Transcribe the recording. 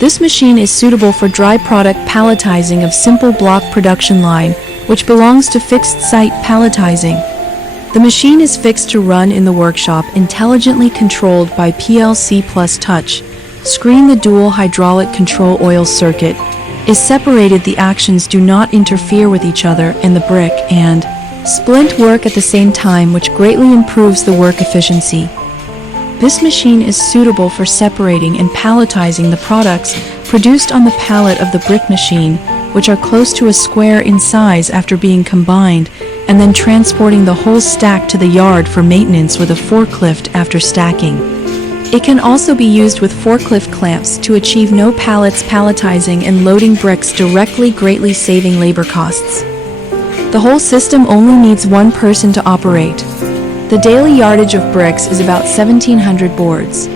This machine is suitable for dry product palletizing of simple block production line, which belongs to fixed site palletizing. The machine is fixed to run in the workshop, intelligently controlled by PLC+touch. Screen the dual hydraulic control oil circuit is separated. The actions do not interfere with each other, and the brick and splint work at the same time, which greatly improves the work efficiency. This machine is suitable for separating and palletizing the products produced on the pallet of the brick machine, which are close to a square in size, after being combined, and then transporting the whole stack to the yard for maintenance with a forklift after stacking. It can also be used with forklift clamps to achieve no pallets palletizing and loading bricks directly, greatly saving labor costs. The whole system only needs one person to operate. The daily yardage of bricks is about 1,700 boards.